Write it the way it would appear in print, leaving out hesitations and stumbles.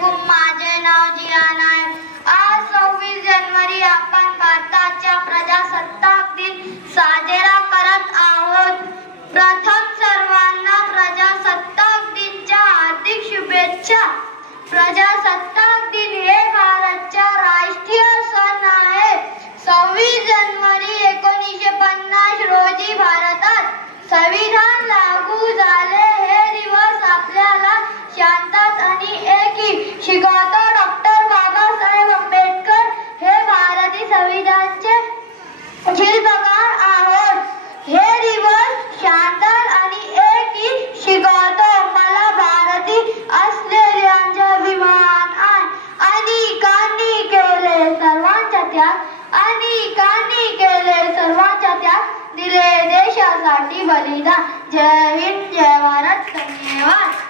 अलैकुम, माझे नाव जियान आहे। आज 26 जानेवारी आपण भारताच्या प्रजासत्ताक दिन साजरा करत आहोत। प्रथम सर्वांना प्रजासत्ताक दिनाच्या हार्दिक शुभेच्छा। प्रजासत्ताक दिन हे भारताचा राष्ट्रीय सण आहे। 26 जानेवारी 1950 रोजी भारतात संविधान लागू झाले। हे दिवस आपल्याला शांतता आणि एकी शिकवतो। डॉक्टर बाबासाहेब आंबेडकर हे भारतीय संविधानाचे शिल्पकार आहेत। हे दिवस शांतता आणि एकी शिकवतो। मला भारतीय असलेल्याचा अभिमान आहे। अनेकांनी केले सर्वांचा त्याग, अनेकांनी केले सर्वांचा त्याग, दिले देशासाठी बलिदान। जय हिंद, जय भारत, धन्यवाद।